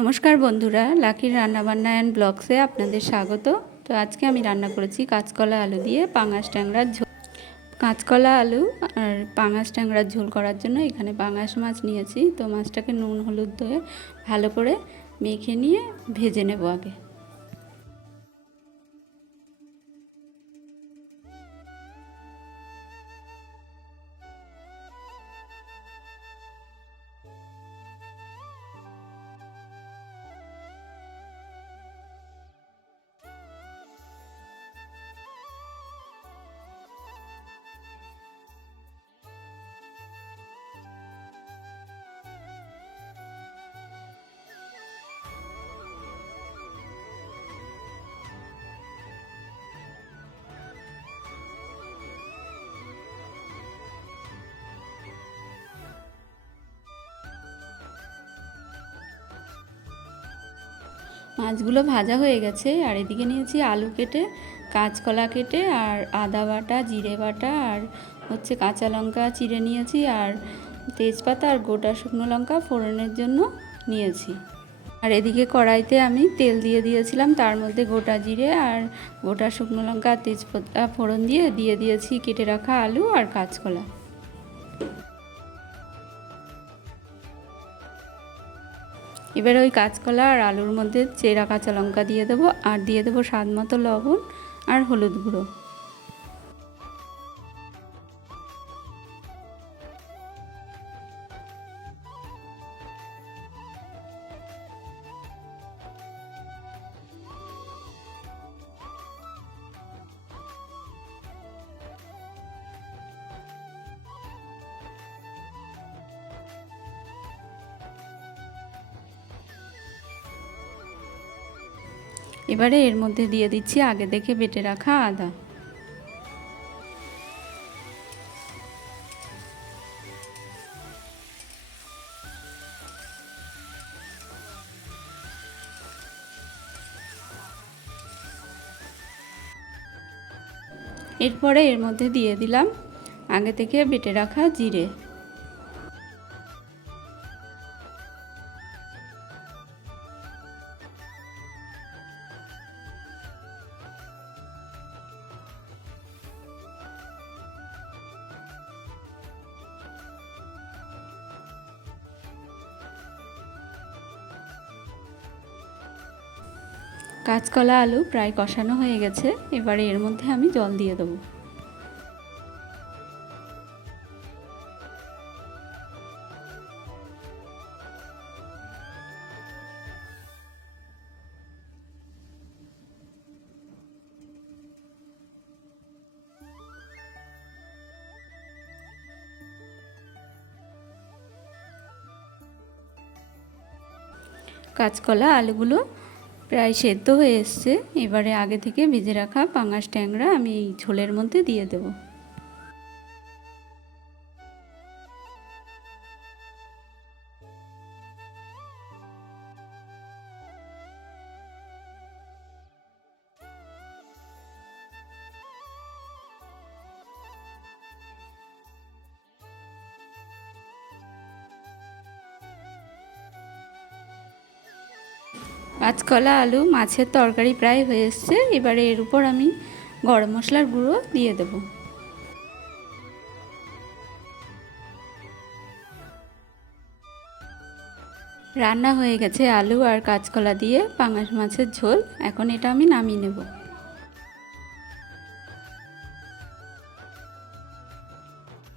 নমস্কার বন্ধুরা, লাকির রান্নাবান্না অ্যান্ড ব্লগসে আপনাদের স্বাগত। তো আজকে আমি রান্না করেছি কাঁচকলা আলু দিয়ে পাঙাশ ট্যাংরার ঝোল। কাঁচকলা আলু আর পাঙাশ ট্যাংরার ঝোল করার জন্য এখানে পাঙাশ মাছ নিয়েছি। তো মাছটাকে নুন, হলুদ দিয়ে ভালো করে মেখে নিয়ে ভেজে নেব আগে। মাছগুলো ভাজা হয়ে গেছে। আর এদিকে নিয়েছি আলু কেটে, কাঁচকলা কেটে, আর আদা বাটা, জিরে বাটা, আর হচ্ছে কাঁচা লঙ্কা চিড়ে নিয়েছি, আর তেজপাতা আর গোটা শুকনো লঙ্কা ফোড়নের জন্য নিয়েছি। আর এদিকে কড়াইতে আমি তেল দিয়ে দিয়েছিলাম, তার মধ্যে গোটা জিরে আর গোটা শুকনো লঙ্কা তেজপাতা ফোড়ন দিয়ে দিয়ে দিয়েছি কেটে রাখা আলু আর কাঁচকলা। এবার ওই কাঁচকলা আর আলুর মধ্যে চেরা কাঁচা লঙ্কা দিয়ে দেবো, আর দিয়ে দেবো স্বাদ মতো লবণ আর হলুদ গুঁড়ো। এবারে এর মধ্যে দিয়ে দিচ্ছি আগে দেখে বেটে রাখা আদা। এরপরে এর মধ্যে দিয়ে দিলাম আগে থেকে বেটে রাখা জিরে। কাঁচকলা আলু প্রায় কষানো হয়ে গেছে, এবারে এর মধ্যে আমি জল দিয়ে দেবো। কাঁচকলা আলুগুলো প্রায় সেদ্ধ হয়ে এসছে। এবারে আগে থেকে ভেজে রাখা পাঙাশ ট্যাংরা আমি এই ঝোলের মধ্যে দিয়ে দেবো। কাঁচকলা আলু, মাছের তরকারি প্রায় হয়ে এসছে। এবারে এর উপর আমি গরম মশলার গুঁড়ো দিয়ে দেবো। রান্না হয়ে গেছে আলু আর কাঁচকলা দিয়ে পাঙাশ মাছের ঝোল। এখন এটা আমি নামিয়ে নেব।